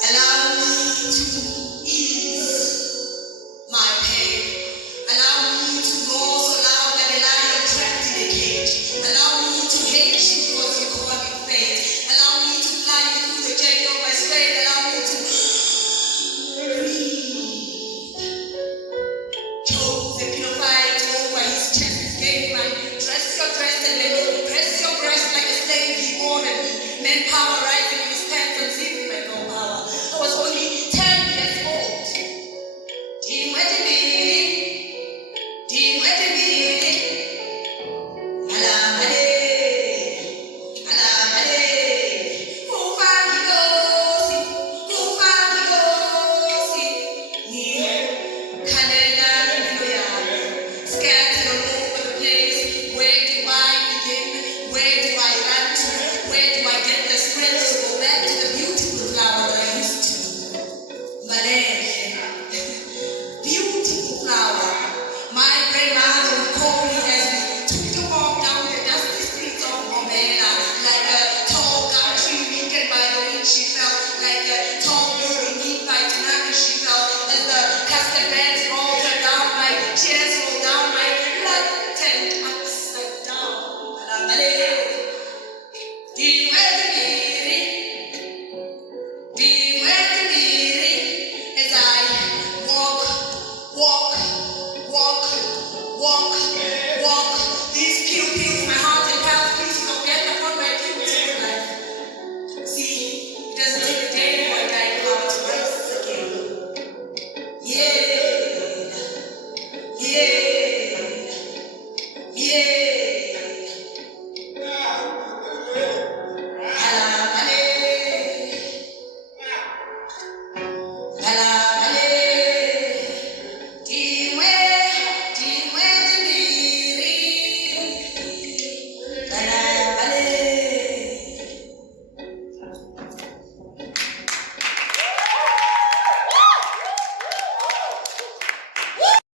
Allow me to ease my pain. Allow me to roar so loud like a lion trapped in a cage. Allow me to hate you because you call me fate. Allow me to fly through the journey of my strength. Allow me to breathe. Chose and purified over his chest. Gave man, dress your dress and let me press your breast like a slave he ordered me. Men power rising in his pants and